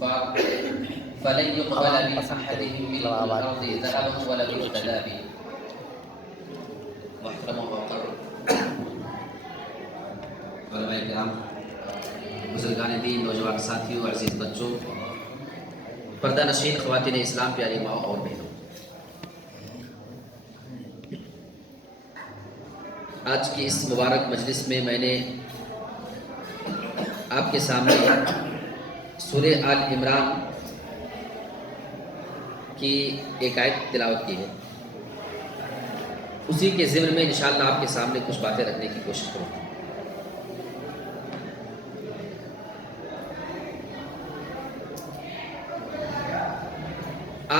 فلن يقبل من أحدهم ملء الأرض ذهبا ولو افتدى به. محترم وقر علماء کرام، بزرگان دین، نوجوان ساتھیوں، عزیز بچوں، پردہ نشین خواتین اسلام، پیاری ماں اور بہنوں، آج کی اس مبارک مجلس میں میں نے آپ کے سامنے سورہ آل عمران کی ایک آیت تلاوت کی ہے. اسی کے ضمن میں انشاءاللہ آپ کے سامنے کچھ باتیں رکھنے کی کوشش کروں گا.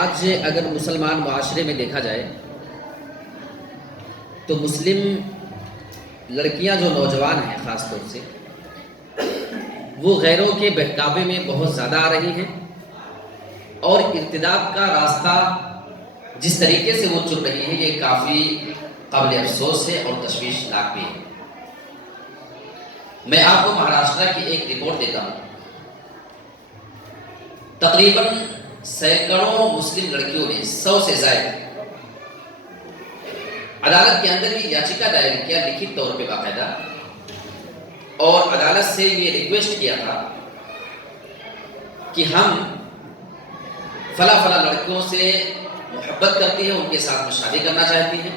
آج اگر مسلمان معاشرے میں دیکھا جائے تو مسلم لڑکیاں جو نوجوان ہیں خاص طور سے، وہ غیروں کے بہکاوے میں بہت زیادہ آ رہی ہیں، اور ارتداد کا راستہ جس طریقے سے وہ چن رہی ہیں یہ کافی قابل افسوس ہے اور تشویشناک بھی ہے. میں آپ کو مہاراشٹر کی ایک رپورٹ دیتا ہوں. تقریباً سینکڑوں مسلم لڑکیوں نے 100 سے زائد عدالت کے اندر بھی یاچکا دائر کیا، لکھت طور پہ باقاعدہ، اور عدالت سے یہ ریکویسٹ کیا تھا کہ ہم فلاں فلاں لڑکیوں سے محبت کرتی ہیں، ان کے ساتھ میں شادی کرنا چاہتی ہیں،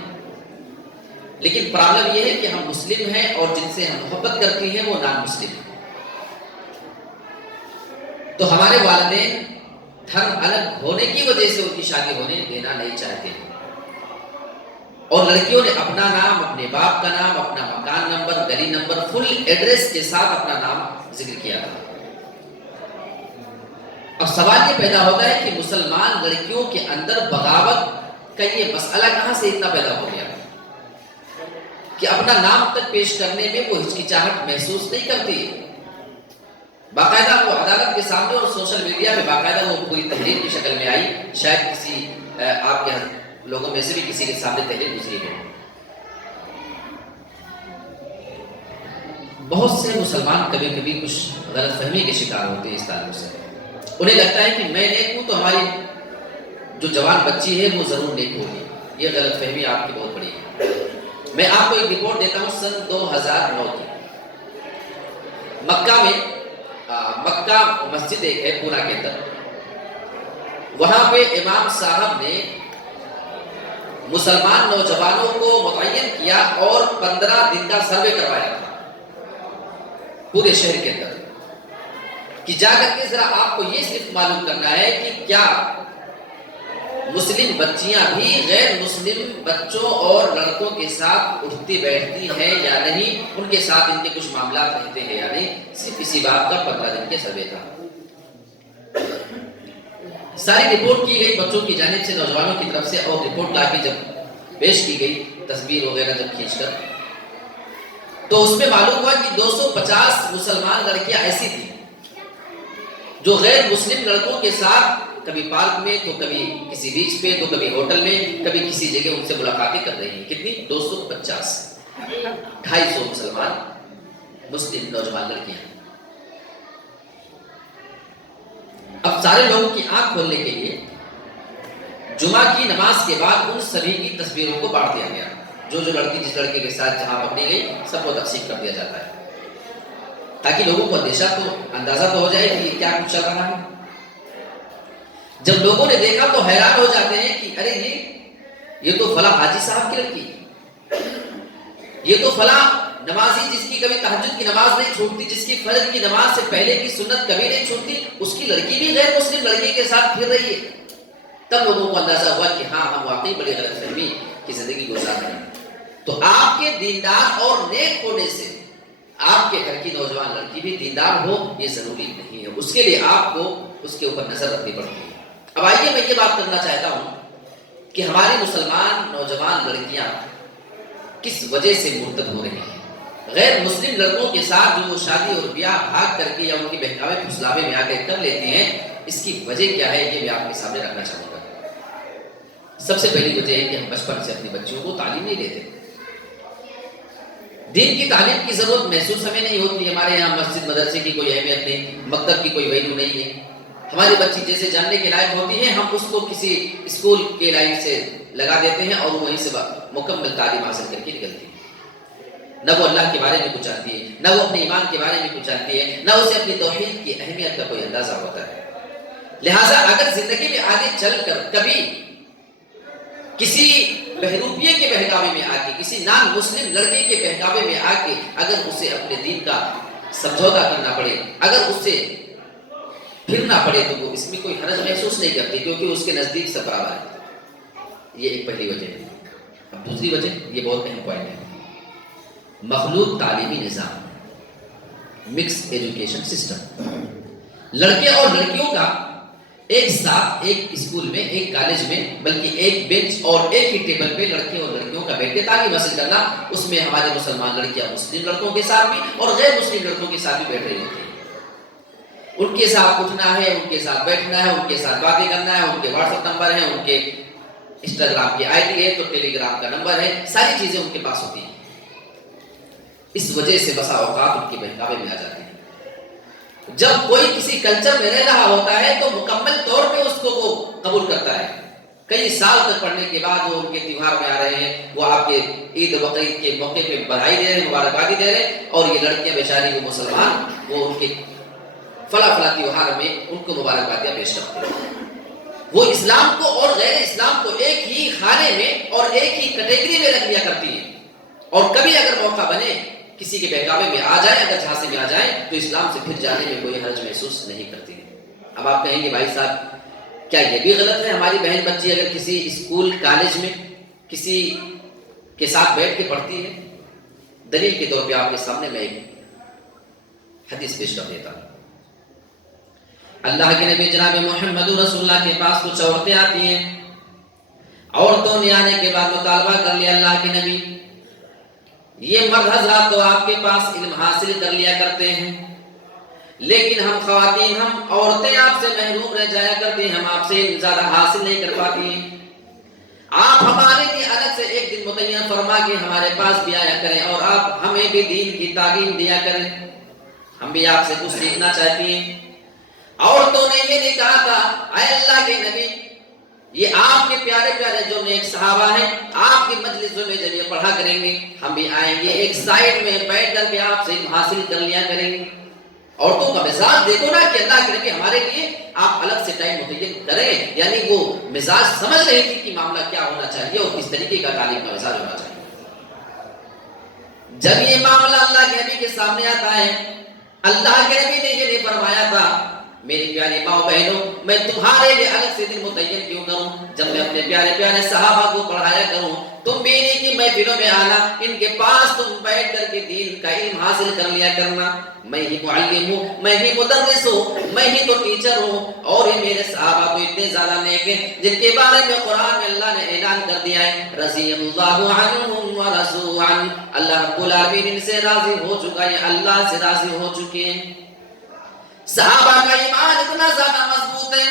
لیکن پرابلم یہ ہے کہ ہم مسلم ہیں اور جن سے ہم محبت کرتی ہیں وہ نان مسلم ہیں، تو ہمارے والدین دھرم الگ ہونے کی وجہ سے ان کی شادی ہونے دینا نہیں چاہتے ہیں. اور لڑکیوں نے اپنا نام، اپنے باپ کا نام، اپنا مکان نمبر، گلی نمبر، فل ایڈریس کے ساتھ اپنا نام ذکر کیا تھا. اب سوال یہ پیدا ہوتا ہے کہ مسلمان لڑکیوں کے اندر بغاوت کا یہ مسئلہ کہاں سے اتنا پیدا ہو گیا کہ اپنا نام تک پیش کرنے میں وہ ہچکچاہٹ محسوس نہیں کرتی. باقاعدہ وہ عدالت کے سامنے اور سوشل میڈیا پہ باقاعدہ وہ پوری تحریر کی شکل میں آئی. شاید کسی آپ کے لوگوں میں سے بھی کسی کے سامنے تحریر گزری ہو. بہت سے مسلمان کبھی کبھی کچھ غلط فہمی کے شکار ہوتے ہیں اس تعلق سے. انہیں لگتا ہے کہ میں نیک ہوں تو ہماری جو جوان بچی ہے وہ ضرور نیک ہوگی. یہ غلط فہمی آپ کی بہت بڑی ہے. میں آپ کو ایک رپورٹ دیتا ہوں سن 2009 کی. مکہ میں مکہ مسجد ایک ہے پونا کے اندر، وہاں پہ امام صاحب نے مسلمان نوجوانوں کو متعین کیا اور 15 دن کا سروے کروایا تھا پورے شہر کے اندر کہ جا کر کے ذرا آپ کو یہ صرف معلوم کرنا ہے کہ کیا مسلم بچیاں بھی غیر مسلم بچوں اور لڑکوں کے ساتھ اٹھتی بیٹھتی ہیں یا نہیں، ان کے ساتھ ان کے کچھ معاملات رہتے ہیں یا نہیں. صرف اسی بات کا 15 دن کے سروے تھا. ساری رپورٹ کی گئی بچوں کی جانب سے، نوجوانوں کی طرف سے، اور رپورٹ لا کے جب پیش کی گئی تصویر وغیرہ جب کھینچ کر، تو اس میں معلوم ہوا کہ 250 مسلمان لڑکیاں ایسی تھیں جو غیر مسلم لڑکوں کے ساتھ کبھی پارک میں تو کبھی کسی بیچ پہ تو کبھی ہوٹل میں کبھی کسی جگہ ان سے ملاقاتیں کر رہی ہیں. کتنی؟ 250. 250 مسلمان مسلم نوجوان لڑکیاں. اب سارے لوگوں کی آنکھ کھولنے کے لیے جمعہ کی نماز کے بعد ان سبھی کی تصویروں کو بانٹ دیا گیا. جو لڑکی جس لڑکے کے ساتھ جہاں پکڑی گئی سب کو تقسیم کر دیا جاتا ہے تاکہ لوگوں کو اندازہ تو ہو جائے کہ یہ کیا کچھ چل رہا ہے. جب لوگوں نے دیکھا تو حیران ہو جاتے ہیں کہ ارے یہ تو فلاں حاجی صاحب کی لڑکی، یہ تو فلاں نمازی جس کی کبھی تہجد کی نماز نہیں چھوٹتی، جس کی فجر کی نماز سے پہلے کی سنت کبھی نہیں چھوٹتی، اس کی لڑکی بھی غیر مسلم لڑکی کے ساتھ پھر رہی ہے. تب لوگوں کو اندازہ ہوا کہ ہاں ہم واقعی بڑی غلط فہمی کی زندگی گزار رہے ہیں. تو آپ کے دیندار اور نیک ہونے سے آپ کے گھر کی نوجوان لڑکی بھی دیندار ہو یہ ضروری نہیں ہے. اس کے لیے آپ کو اس کے اوپر نظر رکھنی پڑتی ہے. اب آئیے میں یہ بات کرنا چاہتا ہوں کہ ہماری مسلمان نوجوان لڑکیاں کس وجہ سے مرتد ہو رہی ہیں. غیر مسلم لڑکوں کے ساتھ جو وہ شادی اور بیاہ بھاگ کر کے یا ان کی بہکاوے پھسلاوے میں آ کے کر لیتی ہیں، اس کی وجہ کیا ہے یہ میں آپ کے سامنے رکھنا چاہوں گا. سب سے پہلی وجہ ہے کہ ہم بچپن سے اپنی بچیوں کو تعلیم نہیں دیتے. دین کی تعلیم کی ضرورت محسوس ہمیں نہیں ہوتی. ہمارے یہاں مسجد مدرسے کی کوئی اہمیت نہیں، مکتب کی کوئی ویلیو نہیں ہے. ہماری بچی جیسے جاننے کے لائق ہوتی ہے ہم اس کو کسی اسکول کے لائن سے لگا دیتے ہیں اور وہیں سے مکمل تعلیم حاصل کر کے نکلتی ہے. نہ وہ اللہ کے بارے میں کچھ جانتی ہے، نہ وہ اپنے ایمان کے بارے میں کچھ جانتی ہے، نہ اسے اپنی توحید کی اہمیت کا کوئی اندازہ ہوتا ہے. لہٰذا اگر زندگی میں آگے چل کر کبھی کسی بہروپیے کے بہکاوے میں آ کے، کسی نان مسلم لڑکے کے بہکاوے میں آ کے اگر اسے اپنے دین کا سمجھوتا کرنا پڑے، اگر اسے پھرنا پڑے، تو وہ اس میں کوئی حرج محسوس نہیں کرتی، کیونکہ اس کے نزدیک سب برابر ہے. یہ ایک پہلی وجہ ہے. اب دوسری وجہ، یہ بہت اہم پوائنٹ ہے، مخلوط تعلیمی نظام، مکس ایجوکیشن سسٹم. لڑکے اور لڑکیوں کا ایک ساتھ ایک اسکول میں، ایک کالج میں، بلکہ ایک بینچ اور ایک ہی ٹیبل پہ لڑکے اور لڑکیوں کا بیٹھ کے تعلیم حاصل کرنا، اس میں ہمارے مسلمان لڑکیاں مسلم لڑکوں کے ساتھ بھی اور غیر مسلم لڑکوں کے ساتھ بھی بیٹھ رہی ہوتی ہیں. ان کے ساتھ اٹھنا ہے، ان کے ساتھ بیٹھنا ہے، ان کے ساتھ باتیں کرنا ہے، ان کے واٹس ایپ نمبر ہیں، ان کے انسٹاگرام کی آئی ڈی ہے تو ٹیلی گرام کا نمبر ہے، ساری چیزیں ان کے پاس ہوتی ہیں. اس وجہ سے بسا اوقات ان کے بہکاوے میں آ جاتے ہیں. جب کوئی کسی کلچر میں رہ رہا ہوتا ہے تو مکمل طور پہ اس کو وہ قبول کرتا ہے. کئی سال تک پڑھنے کے بعد وہ ان کے تیوہار میں آ رہے ہیں، وہ آپ کے عید بقرعید کے موقع پہ بدھائی دے رہے ہیں، مبارکبادی دے رہے ہیں، اور یہ لڑکیاں بیچاری وہ مسلمان وہ ان کے فلاں فلاں تیوہار میں ان کو مبارکبادیاں پیش کرتے ہیں. وہ اسلام کو اور غیر اسلام کو ایک ہی خانے میں اور ایک ہی کیٹیگری میں رکھ لیا کرتی ہیں، اور کبھی اگر موقع بنے کسی کے بہکاوے میں آ جائے، اگر جھانسے میں آ جائیں تو اسلام سے پھر جانے میں کوئی حرج محسوس نہیں کرتی. اب آپ کہیں گے بھائی صاحب کیا یہ بھی غلط ہے؟ ہماری بہن بچی اگر کسی اسکول کالج میں کسی کے ساتھ بیٹھ کے پڑھتی ہے؟ دلیل کے طور پہ آپ کے سامنے میں ایک حدیث پیش کر دیتا ہوں. اللہ کے نبی جناب محمد رسول اللہ کے پاس کچھ عورتیں آتی ہیں. عورتوں نے آنے کے بعد مطالبہ کر لیا، اللہ کے نبی یہ مرد حضرات تو آپ کے پاس علم حاصل کر لیا کرتے ہیں، لیکن ہم خواتین، ہم عورتیں آپ سے محروم رہ جایا کرتی ہیں، ہم آپ سے زیادہ حاصل نہیں کر پاتی ہیں. آپ ہمارے لیے الگ سے ایک دن متعین فرما کے ہمارے پاس بھی آیا کریں اور آپ ہمیں بھی دین کی تعلیم دیا کریں، ہم بھی آپ سے کچھ سیکھنا چاہتی ہیں. عورتوں نے یہ نہیں کہا تھا اے اللہ کے نبی یہ آپ کے پیارے پیارے جو نیک صحابہ ہیں آپ کی مجلسوں میں جب یہ پڑھا کریں گے ہم بھی آئیں گے، ایک سائڈ میں بیٹھ کر کے آپ سے حاصل کر لیا کریں گے. عورتوں کا مزاج دیکھو نا کہ اللہ کے نبی ہمارے لیے آپ الگ سے ٹائم متعین کریں، یعنی وہ مزاج سمجھ رہی تھی کہ معاملہ کیا ہونا چاہیے اور کس طریقے کا تعلیم کا مزاج ہونا چاہیے. جب یہ معاملہ اللہ کے نبی کے سامنے آتا ہے، اللہ کے نبی نے یہ نہیں فرمایا تھا میری پیاری ماں بہنوں میں تمہارے لیے الگ سے دن متعین کیوں کروں، جب میں اپنے پیارے پیارے صحابہ کو پڑھایا کروں تم بھی انہیں کی محفلوں میں آنا، ان کے پاس تم بیٹھ کر کے دین کا علم حاصل کر لیا کرنا. میں ہی معلم ہوں، میں ہی مدرس ہوں، میں ہی تو ٹیچر ہوں، اور یہ میرے صحابہ تو اتنے زیادہ نیک ہیں جن کے بارے میں قرآن میں اللہ نے اعلان کر دیا ہے رضی اللہ عنہم ورضوا عنہ، اللہ رب العالمین ان سے راضی ہو چکا ہے، اللہ سے راضی ہو چکے ہیں. صحابہ کا ایمان اتنا زیادہ مضبوط ہے،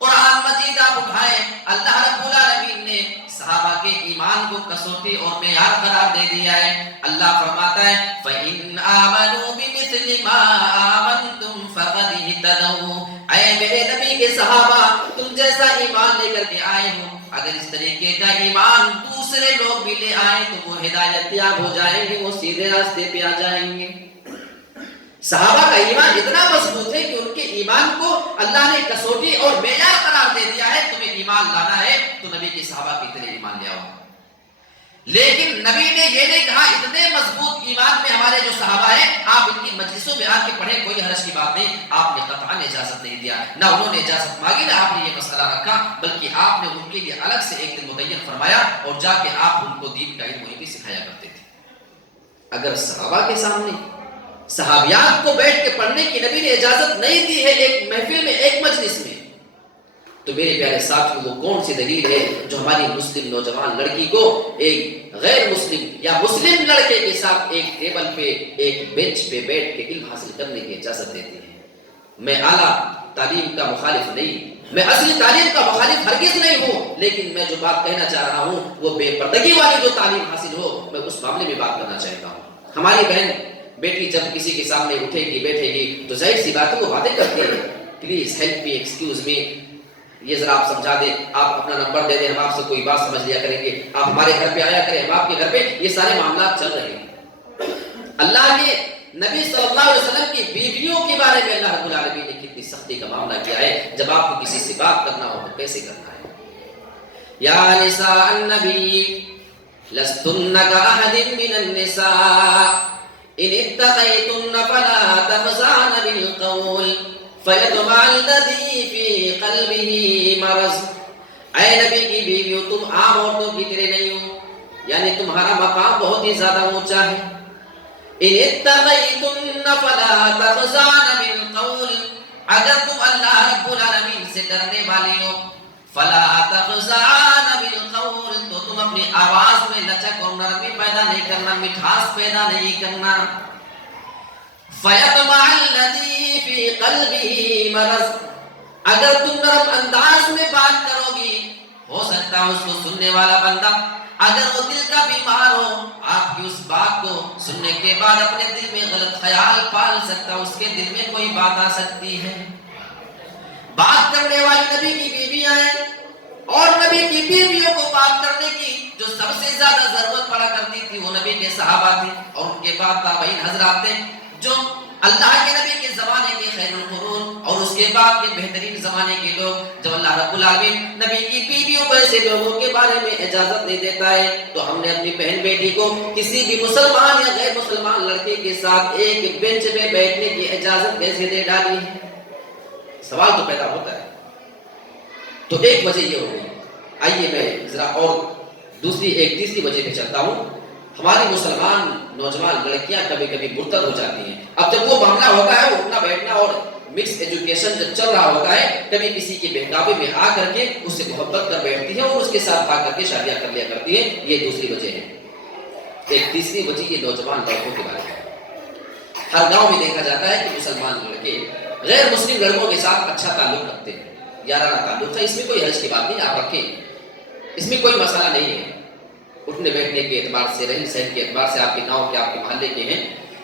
قرآن مجید آپ اٹھائیں اللہ رب العالمین نے صحابہ کے ایمان کو کسوٹی اور معیار قرار دے دیا ہے. اللہ فرماتا ہے فَإِنْ آمَنُوا بِمِثْلِ مَا آمَنْتُمْ فَقَدِ اهْتَدَوْا، اے میرے نبی کے صحابہ تم جیسا ایمان لے کر کے آئے ہو اگر اس طریقے کا ایمان دوسرے لوگ بھی لے آئیں تو وہ ہدایت یاب ہو جائیں گے، وہ سیدھے راستے پہ آ جائیں گے. صحابہ کا ایمان اتنا مضبوط ہے کہ ان کے ایمان کو اللہ نے کسوٹی اور معیار قرار دے دیا ہے. تمہیں ایمان لانا ہے تو نبی کے صحابہ کی طرح ایمان لے آؤ. لیکن نبی نے یہ نہیں کہا اتنے مضبوط ایمان میں ہمارے جو صحابہ ہیں آپ ان کی مجلسوں میں آ کے پڑھیں، کوئی حرج کی بات نہیں. آپ نے قطعاً اجازت نہیں دیا، نہ انہوں نے اجازت مانگی نہ آپ نے یہ مسئلہ رکھا، بلکہ آپ نے ان کے لیے الگ سے ایک دن متعین فرمایا اور جا کے آپ ان کو دین کا علم وہیں بھی سکھایا کرتے تھے. اگر صحابہ کے سامنے صحابیات کو بیٹھ کے پڑھنے کی نبی نے اجازت نہیں دی ہے ایک محفل میں، ایک مجلس میں، تو میرے پیارے ساتھیوں وہ کون سی دلیل ہے جو ہماری مسلم نوجوان لڑکی کو ایک غیر مسلم یا مسلم لڑکے کے ساتھ ایک ٹیبل پہ ایک بینچ پہ بیٹھ کے علم حاصل کرنے کی اجازت دیتی ہے؟ میں اعلیٰ تعلیم کا مخالف نہیں، میں اصلی تعلیم کا مخالف ہرگز نہیں ہوں، لیکن میں جو بات کہنا چاہ رہا ہوں وہ بے پردگی والی جو تعلیم حاصل ہو میں اس معاملے میں بات کرنا چاہتا ہوں. ہماری بہن بیٹی جب کسی کے سامنے اٹھے گی بیٹھے گی تو ظاہر سی بات ہے وہ باتیں کرتی ہے، please help me, excuse me, یہ ذرا آپ سمجھا دیں، آپ اپنا نمبر دے دیں، ہم آپ سے کوئی بات سمجھ لیا کریں گے، آپ ہمارے گھر پہ آیا کریں، ہم آپ کے گھر پہ، یہ سارے معاملات چل رہے ہیں۔ اللہ کے نبی صلی اللہ علیہ وسلم کی بیویوں کے بارے میں اللہ رب العالمین نے کتنی سختی کا معاملہ کیا ہے، جب آپ کو کسی سے بات کرنا ہو تو کیسے کرنا ہے۔ یا نساء النبی لستن کأحد من النساء ان اتقیتن فلا تخضعن بالقول فیطمع الذی فی قلبہ مرض۔ اے نبی کی بیویوں، تم عام عورتوں کی طرح نہیں ہو، یعنی تمہارا مقام بہت ہی زیادہ اونچا ہے۔ ان اتقیتن فلا تخضعن بالقول، اگر تم اللہ رب العالمین سے ڈرنے والی ہو، فلا تخضعن بالقول، تو تم اپنی آواز میں لچک اور نرمی پیدا نہیں کرنا، مٹھاس پیدا نہیں کرنا۔ فیطمع الذی فی قلبہ مرض، اگر تم نرم انداز میں بات کرو گی، ہو سکتا ہے اس کو سننے والا بندہ اگر وہ دل کا بیمار ہو، آپ کی اس بات کو سننے کے بعد اپنے دل میں غلط خیال پال سکتا، اس کے دل میں کوئی بات آ سکتی ہے۔ بات کرنے والی نبی کی بیویاں ہیں، اور نبی کی بیویوں کو بات کرنے کی جو سب سے زیادہ ضرورت پڑا کرتی تھی وہ نبی کے صحابہ تھے، اور ان کے بعد تابعین حضرات تھے، جو اللہ کے نبی کے زمانے کے خیر القرون اور اس کے بعد کے بہترین زمانے کے لوگ، جب اللہ رب العالمین نبی کی بیویوں کو ایسے لوگوں کے بارے میں اجازت نہیں دیتا ہے، تو ہم نے اپنی بہن بیٹی کو کسی بھی مسلمان یا غیر مسلمان لڑکے کے ساتھ ایک بینچ پہ بیٹھنے کی اجازت کیسے دے ڈالی ہے؟ سوال تو پیدا ہوتا ہے۔ تو ایک وجہ یہ ہوگی۔ آئیے میں ذرا اور دوسری ایک تیسری وجہ پہ چلتا ہوں۔ ہماری مسلمان نوجوان لڑکیاں کبھی کبھی مرتد ہو جاتی ہیں۔ اب جب وہ معاملہ ہوتا ہے، اٹھنا بیٹھنا اور مکس ایجوکیشن جب چل رہا ہوتا ہے، کبھی کسی کے بہکاوے میں آ کر کے اس سے محبت کر بیٹھتی ہے اور اس کے ساتھ بھاگ کر کے شادیاں کر لیا کرتی ہے۔ یہ دوسری وجہ ہے۔ ایک تیسری وجہ یہ نوجوان لڑکوں کے بارے میں ہر گاؤں میں دیکھا جاتا ہے کہ مسلمان لڑکے غیر مسلم لڑکوں کے ساتھ اچھا تعلق رکھتے ہیں، یارانہ تعلق ہے۔ اس میں کوئی حرج کی بات نہیں، آپ رکھیں، اس میں کوئی مسئلہ نہیں ہے، اٹھنے بیٹھنے کے اعتبار سے، رہن سہن کے اعتبار سے آپ کے گاؤں کے، آپ کے محلے کے ہیں،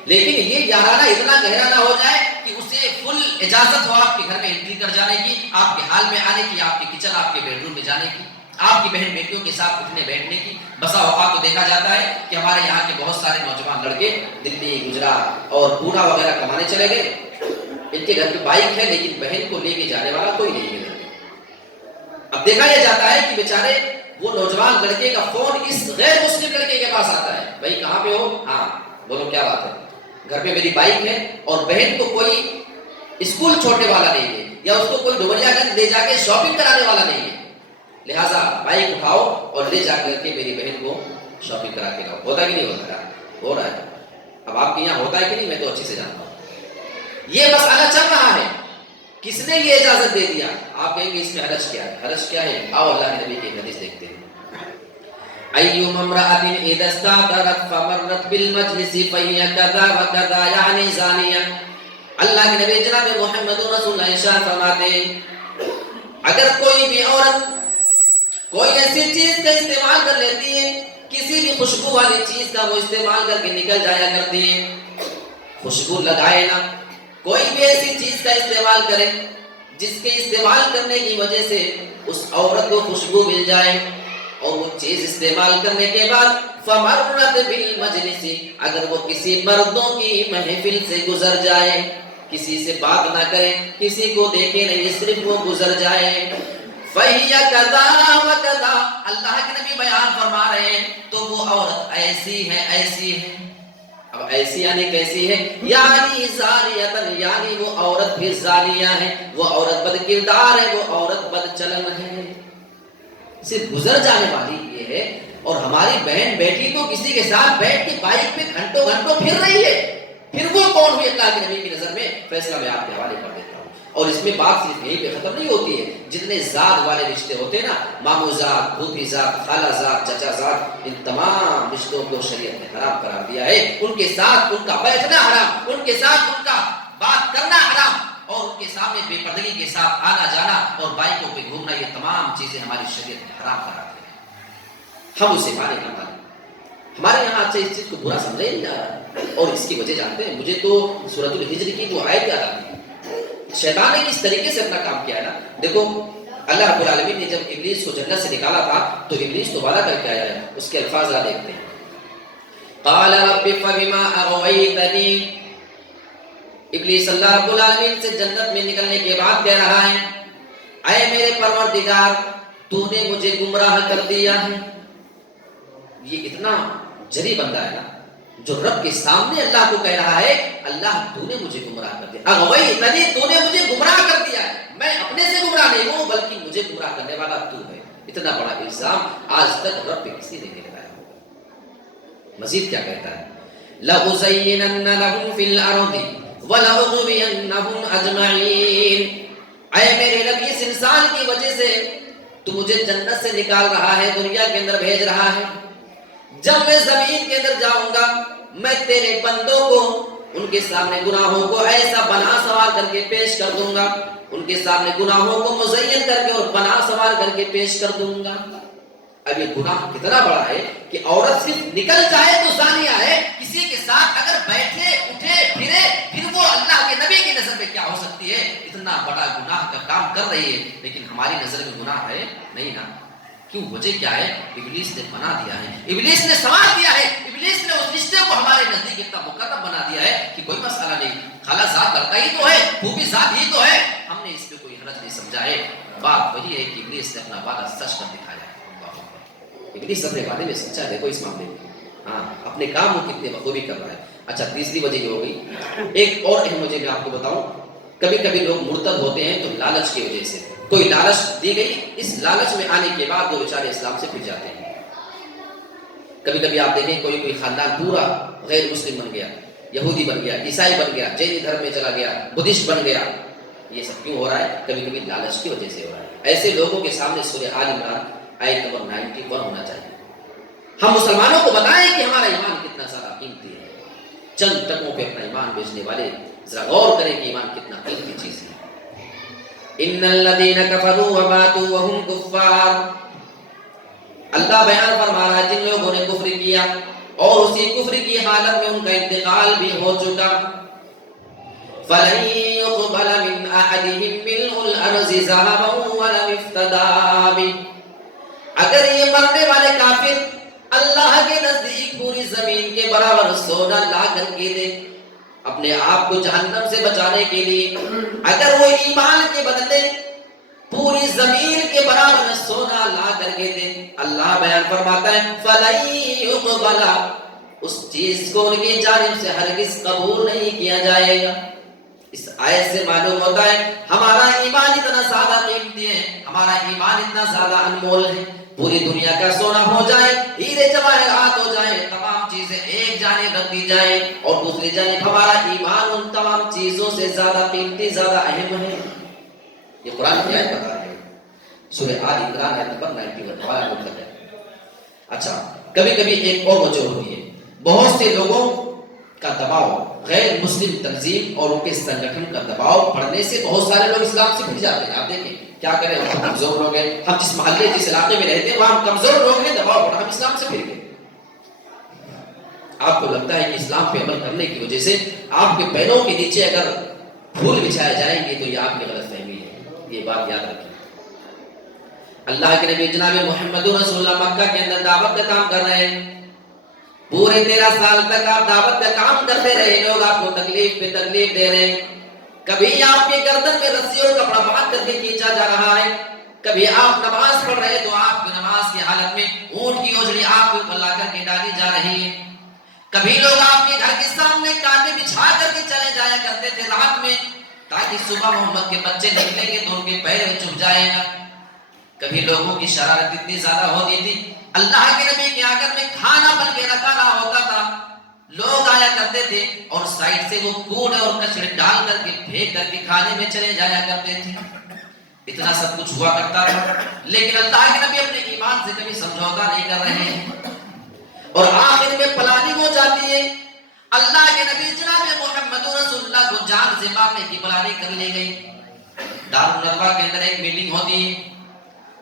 لیکن یہ یارانہ اتنا گہرا نہ ہو جائے کہ اسے فل اجازت ہو آپ کے گھر میں انٹری کر جانے کی، آپ کے حال میں آنے کی، آپ کے کچن، آپ کے بیڈ روم میں جانے کی، آپ کی بہن بیٹیوں کے ساتھ اٹھنے بیٹھنے کی۔ بسا اوقات تو دیکھا جاتا ہے کہ ہمارے یہاں کے بہت سارے نوجوان لڑکے دلی، گجرات اور پونا وغیرہ کمانے چلے گئے، ان کے گھر پہ بائک ہے لیکن بہن کو لے کے جانے والا کوئی نہیں ہے۔ اب دیکھا یہ جاتا ہے کہ بیچارے وہ نوجوان لڑکے کا فون اس غیر مسلم لڑکے کے پاس آتا ہے، بھائی کہاں پہ ہو؟ ہاں بولو کیا بات ہے؟ گھر پہ میری بائک ہے، اور بہن کو کوئی اسکول چھوڑنے والا نہیں ہے، یا اس کو کوئی ڈومریا گنج لے جا کے شاپنگ کرانے والا نہیں ہے، لہٰذا بائک اٹھاؤ اور لے جا کر کے میری بہن کو شاپنگ کرا کے لاؤ۔ ہوتا کہ نہیں ہوتا؟ ہو رہا ہے۔ اب آپ کے یہاں ہوتا ہے کہ نہیں، میں تو اچھے سے جانتا ہوں۔ یہ مسئلہ چل رہا ہے، کس نے یہ اجازت دے دیا؟ آپ کہیں گے اس میں حرج کیا ہے؟ حرج کیا ہے؟ آؤ اللہ کے نبی کی حدیث دیکھتے ہیں۔ ايما امرأة اذا استعطرت فمرت بالمجلس فهي كذا وكذا يعني زانیہ۔ اللہ کے نبی جناب محمد رسول اللہ ارشاد فرماتے ہیں، اگر کوئی بھی عورت کوئی ایسی چیز کا استعمال کر لیتی ہے، کسی بھی خوشبو والی چیز کا وہ استعمال کر کے نکل جایا کرتی ہے، خوشبو لگائے نہ، کوئی بھی ایسی چیز کا استعمال کرے جس کے استعمال کرنے کی وجہ سے اس عورت کو خوشبو مل جائے، اور وہ چیز استعمال کرنے کے بعد فمرت بالمجلس، اگر وہ کسی مردوں کی محفل سے گزر جائے، کسی سے بات نہ کرے، کسی کو دیکھے نہیں، صرف وہ گزر جائے، فَهِيَ كَذَا وَكَذَا، اللہ کے نبی بیان فرما رہے ہیں، تو وہ عورت ایسی ہے، ایسی ہے۔ اب ایسی یعنی کیسی ہے؟ یعنی زانیتن، یعنی وہ عورت بھی زانیہ ہے، وہ عورت بد کردار ہے، وہ عورت بد چلن ہے۔ صرف گزر جانے والی یہ ہے، اور ہماری بہن بیٹی تو کسی کے ساتھ بیٹھ کے بائک پہ گھنٹوں گھنٹوں پھر رہی ہے، پھر وہ کون ہوئی اللہ کے نبی کی نظر میں؟ فیصلہ میں آپ کے حوالے کر دیتا ہوں۔ اور اس میں بات صرف یہیں پہ ختم نہیں ہوتی ہے، جتنے ذات والے رشتے ہوتے ہیں نا، مامو ذات، پھوپھی ذات، خالہ ذات، چچا ذات، ان تمام رشتوں کو شریعت نے حرام قرار دیا ہے۔ ان کے ساتھ ان کا بیٹھنا حرام، ان کے ساتھ ان کا بات کرنا حرام، اور ان کے سامنے بے پردگی کے ساتھ آنا جانا اور بائکوں پہ گھومنا، یہ تمام چیزیں ہماری شریعت نے حرام قرار دی ہے۔ ہم اسے مانے نہ مانے، ہمارے یہاں اچھا اس چیز کو برا سمجھا ہی نہیں جا رہا ہے، اور اس کی وجہ جانتے ہیں؟ مجھے تو سورۃ الحجر کی وہ آیت یاد آتی ہے شیطان نے کس طریقے سے اپنا کام کیا ہے نا. دیکھو اللہ رب العالمین نے جب ابلیس کو جنت سے نکالا تھا تو ابلیس تو وعدہ کر کے آیا ہے. اس کے الفاظ آپ دیکھتے ہیں. قال رب فبما اغويتني. ابلیس اللہ رب العالمین سے جنت میں نکلنے کے بعد کہہ رہا ہے اے میرے پروردگار تو نے مجھے گمراہ کر دیا ہے. یہ اتنا جری بندہ ہے نا جو رب کے سامنے اللہ کو کہہ رہا ہے اللہ تو نے مجھے گمراہ کر دیا. اغویتنی تو نے مجھے گمراہ کر دیا ہے. میں اپنے سے گمراہ نہیں ہوں بلکہ مجھے گمراہ کرنے والا تو ہے. اتنا بڑا الزام آج تک رب پہ کسی نے نہیں لگایا. مزید کیا کہتا ہے لَأُزَيِّنَنَّ لَهُمْ فِي الْأَرْضِ وَلَأُغْوِيَنَّهُمْ أَجْمَعِينَ. اے میرے رب اس انسان کی وجہ سے تو مجھے جنت سے نکال رہا ہے, دنیا کے اندر بھیج رہا ہے. جب میں زمین کے اندر جاؤں گا میں تیرے بندوں کو ان کے سامنے گناہوں کو ایسا بنا سوار کر کے پیش کر دوں گا, ان کے سامنے گناہوں کو مزین کر کے اور بنا سوار کر کے پیش کر دوں گا. اب یہ گناہ کتنا بڑا ہے کہ عورت صرف نکل جائے تو زانیہ ہے, کسی کے ساتھ اگر بیٹھے اٹھے پھرے پھر وہ اللہ کے نبی کی نظر میں کیا ہو سکتی ہے. اتنا بڑا گناہ کا کام کر رہی ہے لیکن ہماری نظر میں گناہ ہے نہیں نا. کیوں؟ وجہ کیا ہے؟ ابلیس نے بنا دیا ہے, ابلیس نے سوار دیا ہے, ابلیس نے اس رشتے کو ہمارے نزدیک اتنا مقرب بنا دیا ہے کہ کوئی مسئلہ نہیں, خالہ ذات لڑکا ہی تو ہے, پھوپھی ذات ہی تو ہے, ہم نے اس پہ کوئی حرج نہیں سمجھا ہے. بات وہی ہے کہ ابلیس نے اپنا وعدہ سچ کر دکھایا ہے. ابلیس اپنے وعدے میں سچا ہے. دیکھو اس معاملے میں ہاں اپنے کام کو کتنے بخوبی کر رہا ہے. اچھا تیسری وجہ یہ ہو گئی. ایک اور اہم وجہ میں آپ کو بتاؤں, کبھی کبھی لوگ مرتد ہوتے ہیں تو لالچ کی وجہ سے, کوئی لالچ دی گئی, اس لالچ میں آنے کے بعد وہ بیچارے اسلام سے پھر جاتے ہیں. کبھی کبھی آپ دیکھیں کوئی خاندان پورا غیر مسلم بن گیا, یہودی بن گیا, عیسائی بن گیا, جینی دھرم میں چلا گیا, بدھسٹ بن گیا. یہ سب کیوں ہو رہا ہے؟ کبھی کبھی لالچ کی وجہ سے ہو رہا ہے. ایسے لوگوں کے سامنے سورہ آل عمران آیت نمبر 91 ہونا چاہیے. ہم مسلمانوں کو بتائیں کہ ہمارا ایمان کتنا زیادہ قیمتی ہے. چند ٹکوں پہ اپنا ایمان بیچنے والے ذرا غور کریں کہ ایمان کتنا قیمتی چیز ہے. ان الذين كفروا وماتوا وهم كفار. اللہ بیان فرما رہا ہے جن لوگوں نے کفر کیا اور اسی کفر کی حالت میں ان کا انتقال بھی ہو چکا, فلن يقبل من احدهم ملء الارض ذهبا ولو افتدى به. اگر یہ مرنے والے کافر اللہ کے نزدیک پوری زمین کے برابر سونا لا کر کے دے اپنے آپ کو جہنم سے بچانے کے لیے, اگر وہ ایمان کے بدلے پوری زمین کے برابر سونا لا کر کے دے, اللہ بیان فرماتا ہے فَلَن يُقْبَلَ, اس چیز کو ان کی جانب سے ہرگز قبول نہیں کیا جائے گا. اس آیت سے معلوم ہوتا ہے ہمارا ایمان اتنا زیادہ قیمتی ہے, ہمارا ایمان اتنا زیادہ انمول ہے. پوری دنیا کا سونا ہو جائے, ہیرے جواہرات ہو جائے, تمام چیزیں ایک جانب رکھ دی جائے اور دوسری جانب ہمارا ایمان ان تمام چیزوں سے زیادہ قیمتی, زیادہ اہم ہے. یہ قرآن کی آیت بتا رہی ہے, سورہ آل عمران آیت نمبر 91 ہمارا مطلب ہے. اچھا کبھی کبھی ایک اور وجہ ہوتی ہے, بہت سے لوگوں کا دباؤ, غیر مسلم تنظیم اور ان کے سنگٹھن کا دباؤ پڑنے سے بہت سارے لوگ اسلام سے پھر جاتے ہیں. آپ دیکھیں کیا کریں, ہم کمزور لوگ ہیں, ہم جس محلے جس علاقے میں رہتے ہیں وہاں ہم کمزور لوگ ہیں, دباؤ پڑا, ہم اسلام سے پھر گئے. آپ کو لگتا ہے کہ اسلام پہ عمل کرنے کی وجہ سے آپ کے پیروں کے نیچے اگر پھول بچھائے جائیں گے تو یہ آپ کی غلط فہمی ہے. یہ بات یاد رکھیں. اللہ کے نبی جناب محمد رسول اللہ مکہ کے اندر دعوت کا کام کر رہے ہیں. پورے 13 سال تک آپ دعوت کا کام کرتے رہے, لوگ آپ کو تکلیف پہ تکلیف دے رہے ہیں. کبھی آپ کے گردن میں رسی اور کپڑا باندھ کر کے کھینچا جا رہا ہے, کبھی آپ نماز پڑھ رہے تو آپ کی نماز کی حالت میں اونٹ کی اوجڑی آپ کے اوپر لا کر کے ڈالی جا رہی ہے. کبھی لوگ آپ کے گھر کے سامنے کانٹے بچھا کر کے چلے جایا کرتے تھے رات میں تاکہ صبح محمد کے بچے نکلیں گے تو ان کے پیر میں چبھ جائے گا. کبھی لوگوں کی شرارت اتنی زیادہ ہوتی تھی, اللہ کے نبی کے آنگن میں کھانا بن کے رکھا رہا ہوتا تھا, لوگ آیا کرتے تھے اور سائڈ سے وہ کوڑے اور کچرے ڈال کر کے پھینک کر کے کھانے میں چلے جایا کرتے تھے. اتنا سب کچھ ہوا کرتا تھا لیکن اللہ کے نبی اپنے ایمان سے کبھی سمجھوتا نہیں کر رہے ہیں. اور آخر میں پلاننگ ہو جاتی ہے. اللہ کے نبی جناب محمد رسول اللہ کو جان سے مارنے کی پلاننگ کر لی گئی. دارالندوا کے اندر ایک میٹنگ ہوتی ہے,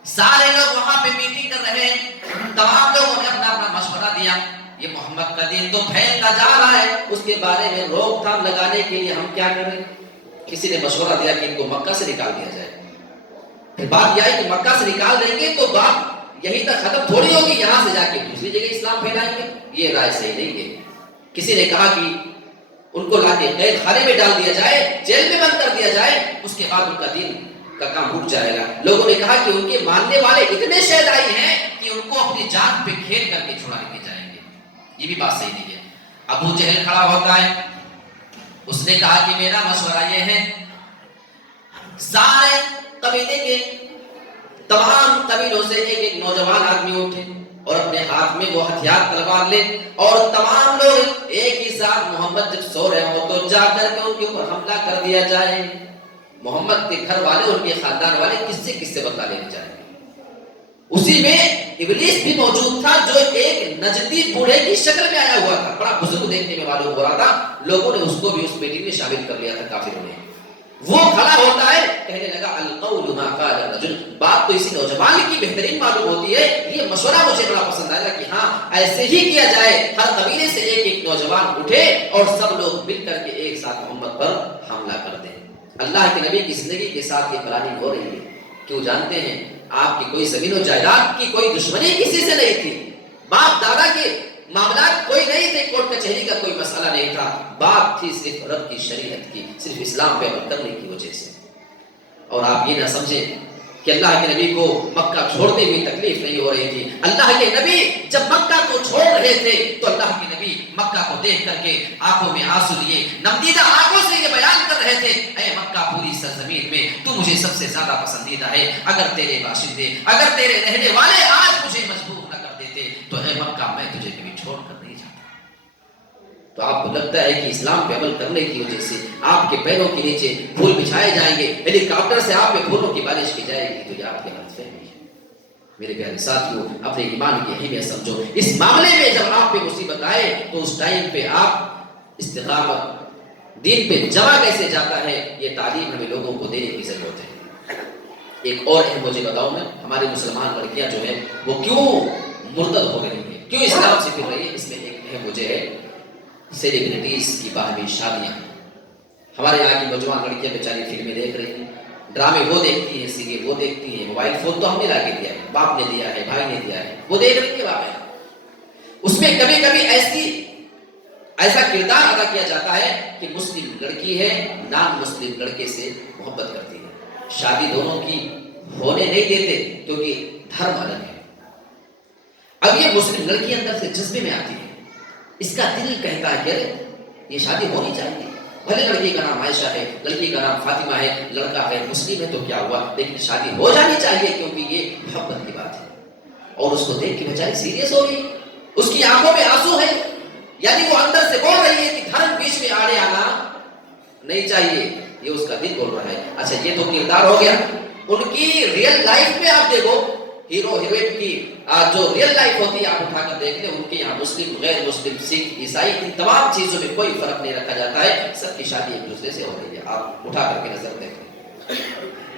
سارے لوگ وہاں پہ میٹنگ کر رہے ہیں. تمام لوگوں نے اپنا اپنا مشورہ دیا, یہ محمد کا دین تو پھیلتا جا رہا ہے, اس کے بارے میں روک تھام لگانے کے لیے ہم کیا کریں. کسی نے مشورہ دیا کہ ان کو مکہ سے نکال دیا جائے. پھر بات یہ آئی کہ مکہ سے نکال دیں گے تو بات یہیں تک ختم تھوڑی ہوگی, یہاں سے جا کے دوسری جگہ اسلام پھیلائیں گے. یہ رائے صحیح نہیں ہے. کسی نے کہا کہ ان کو لا کے قید خانے میں ڈال دیا جائے, جیل میں بند کر دیا جائے, اس کے بعد ان کا دین کا کام رک جائے گا. لوگوں نے کہا کہ ان کے ماننے والے اتنے شہدائی ہیں کہ ان کو اپنی جان پہ کھیل کر کے چھڑا کے جائیں گے. یہ بھی بات صحیح نہیں ہے. ابو جہل کھڑا ہوتا ہے, اس نے کہا کہ میرا مشورہ یہ ہے, سارے قبیلے کے تمام قبیلوں سے ایک ایک نوجوان آدمی اٹھے اور اپنے ہاتھ میں وہ ہتھیار تلوار لے, اور تمام لوگ ایک ہی ساتھ محمد جب سو رہے ہو تو جا کر کے ان کے اوپر حملہ کر دیا جائے. محمد کے گھر والے, ان کے خاندان والے کس سے بدلہ لینے جائیں گے. اسی میں ابلیس بھی موجود تھا جو ایک نجدی بوڑھے کی شکل میں آیا ہوا تھا, بڑا بزرگ دیکھنے میں معلوم ہو رہا تھا. لوگوں نے اس کو بھی اس میٹنگ میں شامل کر لیا تھا کافروں نے. وہ کھڑا ہوتا ہے, کہنے لگا القول ما قال الرجل, بات تو اسی نوجوان کی بہترین معلوم ہوتی ہے. یہ مشورہ مجھے بڑا پسند آیا کہ ہاں ایسے ہی کیا جائے, ہر قبیلے سے ایک ایک نوجوان اٹھے اور سب لوگ مل کر کے ایک ساتھ محمد پر حملہ کر دیں. اللہ کے نبی کی زندگی کے ساتھ یہ پلاننگ ہو رہی ہے. کیوں جانتے ہیں, آپ کی کوئی زمین و جائیداد کی کوئی دشمنی کسی سے نہیں تھی, باپ دادا کے معاملات کوئی نہیں تھے, کورٹ کچہری کا کوئی مسئلہ نہیں تھا. بات تھی صرف رب کی شریعت کی, صرف اسلام پہ عمل کرنے کی وجہ سے. اور آپ یہ نہ سمجھیں کہ اللہ کے نبی کو مکہ چھوڑتے ہوئے تکلیف نہیں ہو رہی تھی. اللہ کے نبی جب مکہ کو چھوڑ رہے تھے تو اللہ کے نبی مکہ کو دیکھ کر کے آنکھوں میں آنسو لیے نمدیدہ آنکھوں سے یہ بیان کر رہے تھے, اے مکہ پوری سرزمین میں تو مجھے سب سے زیادہ پسندیدہ ہے. اگر تیرے باشندے, اگر تیرے رہنے والے آج مجھے مجبور نہ کر دیتے تو اے مکہ میں تجھے کبھی چھوڑ کر نہیں جاتا. تو آپ کو لگتا ہے کہ اسلام پہ عمل کرنے کی وجہ سے آپ کے پیروں کے نیچے پھول بچھائے جائیں گے, ہیلی کاپٹر سے آپ پہ پھولوں کی بارش کی جائے گی, تو یہ آپ کے غلط فہمی ہے. میرے پیارے ساتھیوں, اپنے ایمان کی اہمیت سمجھو. اس معاملے میں جب آپ پہ مصیبت آئے تو اس ٹائم پہ آپ استقامت دین پہ جمع کیسے جاتا ہے, یہ تعلیم ہمیں لوگوں کو دینے کی ضرورت ہے. ایک اور اہم وجہ بتاؤں میں, ہماری مسلمان لڑکیاں جو ہے وہ کیوں مرتد ہو رہی ہیں, کیوں اسلام سے پھر رہی ہے. اس میں ایک اہم وجہ ہے سیلیبریٹیز کی باہمی شادیاں. ہمارے یہاں کی نوجوان لڑکیاں بیچاری فلمیں دیکھ رہی ہیں, ڈرامے وہ دیکھتی ہیں, سیریل وہ دیکھتی ہیں, موبائل فون تو ہم نے لا کے دیا ہے, باپ نے دیا ہے, بھائی نے دیا ہے, وہ دیکھ رہی ہے واقعہ. اس میں کبھی کبھی ایسا کردار ادا کیا جاتا ہے کہ مسلم لڑکی ہے نان مسلم لڑکے سے محبت کرتی ہے. شادی دونوں کی ہونے نہیں دیتے کیونکہ دھرم الگ ہے. اب یہ مسلم لڑکی اندر سے جذبے میں آتی ہے, اس کا دل کہتا ہے کہ یہ شادی ہونی چاہیے, بھلے لڑکی کا نام عائشہ ہے, لڑکی کا نام فاطمہ ہے, لڑکا ہے مسلم ہے تو کیا ہوا, لیکن شادی ہو جانی چاہیے کیونکہ یہ محبت کی بات ہے. اور اس کو دیکھ کے بیچاری سیریس ہو گئی, اس کی آنکھوں میں آنسو ہے, یعنی وہ اندر سے بول رہی ہے کہ دھرم بیچ میں آڑے آنا نہیں چاہیے, یہ اس کا دل بول رہا ہے. اچھا یہ تو کردار ہو گیا. ان کی ریئل لائف میں آپ دیکھو, ہیرو ہیروئن کی جو ریئل لائف ہوتی ہے آپ اٹھا کر دیکھ لیں, ان کے یہاں مسلم, غیر مسلم, سکھ, عیسائی, ان تمام چیزوں میں کوئی فرق نہیں رکھا جاتا ہے. سب کی شادی ایک دوسرے سے ہو رہی ہے. آپ اٹھا کر کے نظر دیکھیں,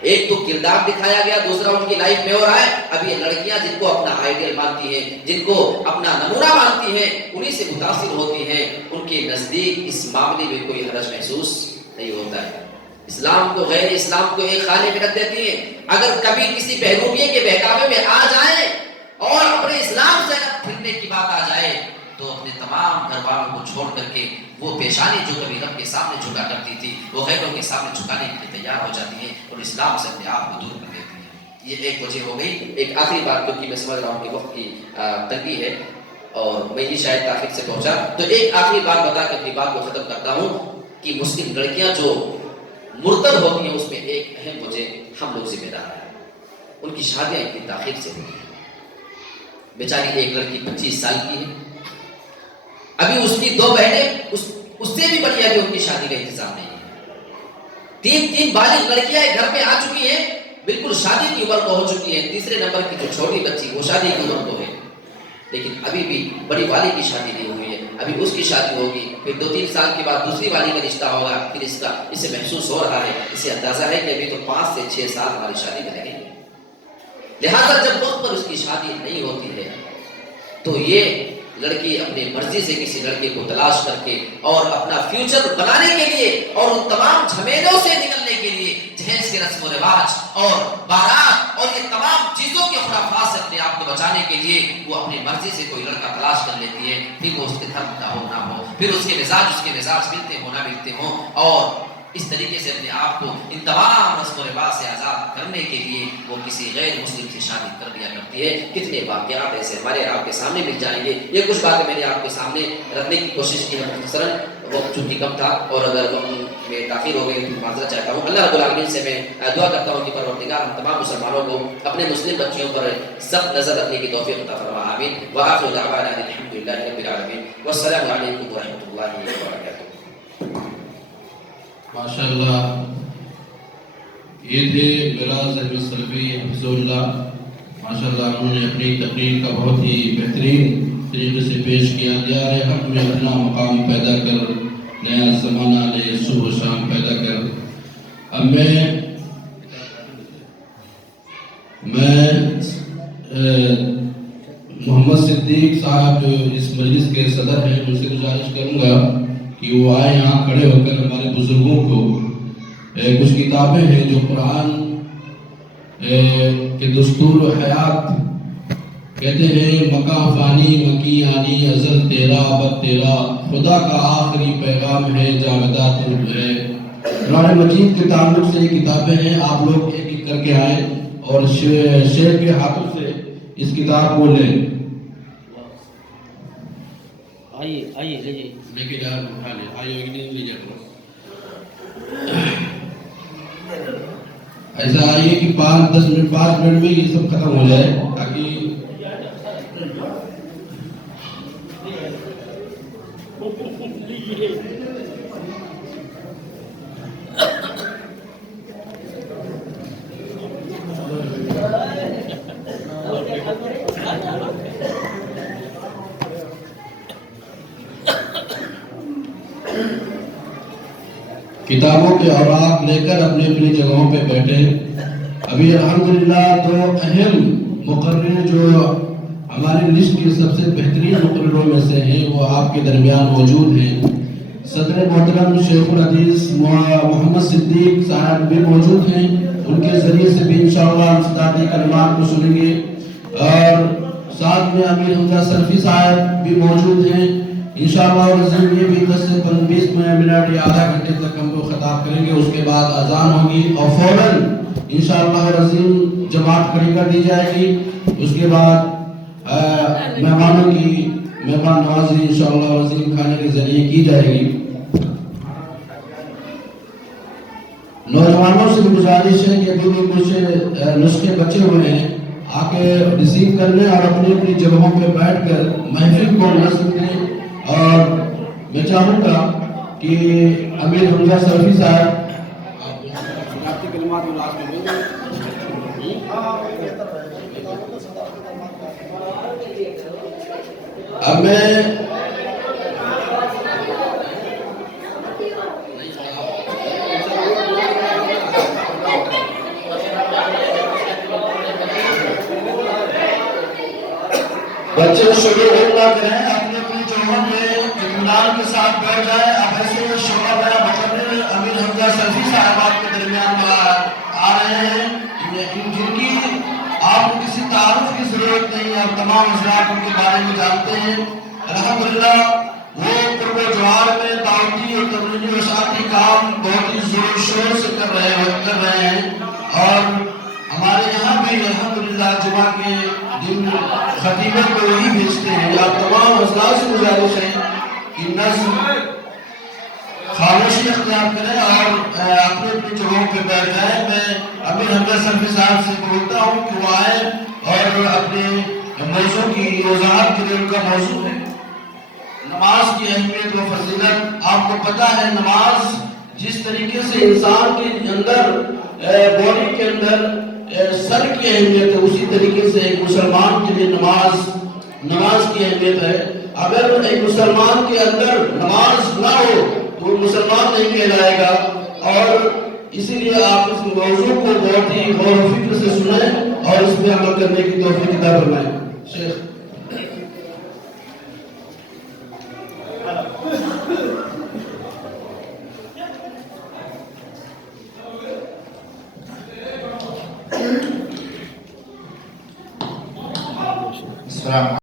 ایک تو کردار دکھایا گیا, دوسرا ان کی لائف میں ہو رہا ہے. اب یہ لڑکیاں جن کو اپنا آئیڈیل مانتی ہیں, جن کو اپنا نمونہ مانتی ہیں, انہی سے متاثر ہوتی ہیں. ان کے نزدیک اس معاملے میں کوئی حرج محسوس نہیں ہوتا ہے. اسلام کو غیر اسلام کو ایک خانے میں رکھ دیتی ہیں. اگر کبھی کسی بہروپیے کے بہکاوے میں آ جائیں اور اپنے اسلام سے اگر پھرنے کی بات آ جائے تو اپنے تمام گھر والوں کو چھوڑ کر کے وہ پیشانی جو کبھی رب کے سامنے جھکا کرتی تھی وہ غیروں کے سامنے جھکانے کے لیے تیار ہو جاتی ہیں اور اسلام سے اپنے آپ کو دور کر دیتی ہیں. یہ ایک وجہ ہو گئی. ایک آخری بات, کیونکہ میں سمجھ رہا ہوں کہ وقت کی تنگی ہے اور میں ہی شاید تاخیر سے پہنچا, تو ایک آخری بات بتا کے اپنی بات کو ختم کرتا ہوں کہ مسلم لڑکیاں جو مرتد ہوتی ہیں اس میں ایک اہم وجہ ہم لوگ ذمہ دار ہیں. ان کی شادیاں اتنی تاخیر سے ہوتی ہیں. بیچاری ایک لڑکی 25 سال کی ہے, ابھی اس کی 2 بہنیں اس سے بھی بڑی, ابھی ان کی شادی کا انتظام نہیں ہے. 3 بالغ لڑکیاں گھر میں آ چکی ہیں, بالکل شادی کی عمر کو ہو چکی ہے. تیسرے نمبر کی جو چھوٹی بچی وہ شادی کی عمر کو ہے, لیکن ابھی بھی بڑی والی کی شادی نہیں ہوئی ہے. ابھی اس کی شادی ہوگی, پھر 2-3 سال کے بعد دوسری والی کا رشتہ ہوگا, پھر اسے محسوس ہو رہا ہے, اسے اندازہ ہے کہ ابھی تو 5 سے 6 سال ہماری شادی میں لگیں گے. لہٰذا جب وقت پر اس کی شادی نہیں ہوتی ہے تو یہ لڑکی اپنی مرضی سے کسی لڑکے کو تلاش کر کے اور اپنا فیوچر بنانے کے لیے اور ان تمام جھمیلوں سے نکلنے کے لیے جہیز کے رسم و رواج اور بارات اور یہ تمام چیزوں کے خرافات سے اپنے آپ کو بچانے کے لیے وہ اپنی مرضی سے کوئی لڑکا تلاش کر لیتی ہے، پھر وہ اس کے دھرم کا ہو نہ ہو، پھر اس کے مزاج ملتے ہو نہ ملتے ہوں، اور اس طریقے سے اپنے آپ کو ان تمام رسم و رواج سے آزاد کرنے کے لیے وہ کسی غیر مسلم سے شادی کر دیا کرتی ہے۔ کتنے واقعات ایسے ہمارے آپ کے سامنے مل جائیں گے۔ یہ کچھ باتیں میں نے آپ کے سامنے رکھنے کی کوشش کی ہے مختصراً، وقت چونکہ کم تھا اور اگر وقت میں تاخیر ہو گئی تو معذرت چاہتا ہوں۔ اللہ رب العالمین سے میں دعا کرتا ہوں کہ پروردگار ہم تمام مسلمانوں کو اپنے مسلم بچیوں پر سخت نظر رکھنے کی توفیق عطا فرما، آمین۔ وآخر دعوانا الحمدللہ رب العالمین، والسلام علیکم ورحمۃ اللہ وبرکاتہ۔ ماشاءاللہ یہ تھے میراث احمد سلفی حفظ اللہ، ماشاءاللہ انہوں نے اپنی تقریر کا بہت ہی بہترین طریقے سے پیش کیا، دیار حق میں اپنا مقام پیدا کر، نیا زمانہ لے صبح و شام پیدا کر۔ اب میں محمد صدیق صاحب جو اس مجلس کے صدر ہیں ان سے گزارش کروں گا کہ وہ آئے یہاں کھڑے ہو کر ہمارے بزرگوں کو کچھ کتابیں ہیں جو قرآن کے دستور و حیات کہتے ہیں، مکہ فانی مکی آنی ازل تیرا ابد تیرا، خدا کا آخری پیغام ہے جاودہ تو ہے۔ قرآن مجید کے تعلق سے یہ کتابیں ہیں، آپ لوگ ایک ایک کر کے آئیں اور شیخ کے ہاتھوں سے اس کتاب کو لیں۔ آئیے لے جائیے، لے کے جا اٹھا لیں، آئیے لے جا۔ ایسا آئیے کہ 5 منٹ میں یہ سب ختم ہو جائے تاکہ کتابوں کے اوراق لے کر اپنی اپنی جگہوں پہ بیٹھے۔ ابھی الحمدللہ 2 اہم مقرر جو ہماری لسٹ کے سب سے بہترین مقرروں میں سے ہیں وہ آپ کے درمیان موجود ہیں۔ صدر محترم شیخ الحدیث محمد صدیق صاحب بھی موجود ہیں، ان کے ذریعے سے بھی انشاءاللہ ہم استادی کلمات کو سنیں گے، اور ساتھ میں امیر حمزہ سلفی صاحب بھی موجود ہیں۔ انشاءاللہ العظیم یہ بھی 10 سے 20 منٹ یا آدھا گھنٹے تک ہم کو خطاب کریں گے، اس کے بعد اذان ہوگی اور فوراً انشاءاللہ العظیم جماعت کھڑی کر دی جائے گی۔ اس کے بعد مہمانوں کی مہمان نوازی انشاءاللہ العظیم کھانے کے ذریعے کی جائے گی۔ نوجوانوں سے گزارش ہے کہ ابھی بھی کچھ نسخے بچے ہوئے ہیں، آ کے ریسیو کر لیں اور اپنی اپنی جگہوں پہ بیٹھ کر محفل کو نصب کریں۔ اور میں چاہوں گا کہ امیر حمزہ سلفی صاحب اب میں بچے شروع نہ کریں، اپنے اپنی جگہوں میں اطمینان کے ساتھ بیٹھ جائیں۔ اب ایسے شعبہ میرا مقرر امیر حمزہ سلفی صاحب آپ کے درمیان آ رہے ہیں، جن کی آپ کو کسی تعارف کی ضرورت نہیں ہے، آپ تمام حضرات ان کے بارے میں جانتے ہیں۔ الحمدللہ وہ قرب و جوار میں دعوتی اور تبلیغی و اشاعتی کام بہت ہی زور شور سے کر رہے ہیں، اور ہمارے یہاں بھی الحمدللہ جمعہ کے دن خطیبے کو وہی بھیجتے ہیں۔ آپ تمام حضرات سے گزارش ہے کہ نظم خاموشی اختیار کریں اور اپنے اپنی جگہوں پہ بیٹھ جائیں۔ میں امیر حمزہ سلفی صاحب سے بولتا ہوں کہ وہ آئیں اور اپنے موضوع کی وضاحت کریں۔ ان کا موضوع ہے نماز کی اہمیت و فضیلت۔ آپ کو پتہ ہے نماز جس طریقے سے انسان کے اندر باڈی کے اندر سر کی اہمیت ہے، اسی طریقے سے ایک مسلمان کے لیے نماز کی اہمیت ہے۔ اگر ایک مسلمان کے اندر نماز نہ ہو تو وہ مسلمان نہیں کہلائے گا، اور اسی لیے آپ اس موضوع کو بہت ہی غور و فکر سے سنیں اور اس میں عمل کرنے کی توفیق عطا فرمائیں۔ شیخ السلام